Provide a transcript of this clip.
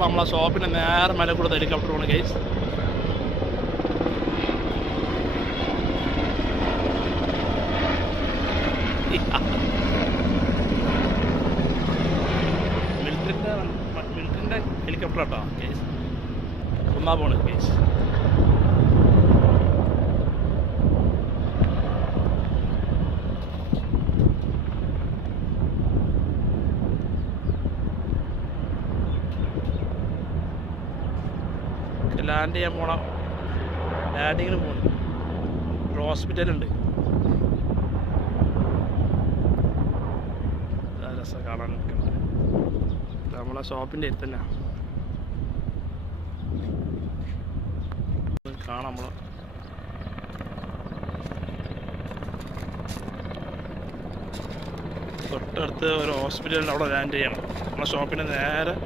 മക്കൾ നമ്മളെ ഷോപ്പിൻ്റെ നേരെ മേലെ കൂടെ ഹെലികോപ്റ്റർ പോണ് ഗൈസ്. മിലിറ്ററിൻ്റെ ഹെലികോപ്റ്റർ കേട്ടോ ഗൈസ്. ഒന്നാ പോണ് ഗൈസ്. ലാൻഡ് ചെയ്യാൻ പോണം. ലാൻഡിങ്ങിന് പോകണം. ഒരു ഹോസ്പിറ്റലുണ്ട്. രസം കാണാൻ നിൽക്കുന്നത് നമ്മളെ ഷോപ്പിൻ്റെ അടുത്ത് തന്നെ കാണാം. നമ്മൾ തൊട്ടടുത്ത് ഒരു ഹോസ്പിറ്റലിൻ്റെ അവിടെ ലാൻഡ് ചെയ്യണം. നമ്മളെ ഷോപ്പിൻ്റെ നേരെ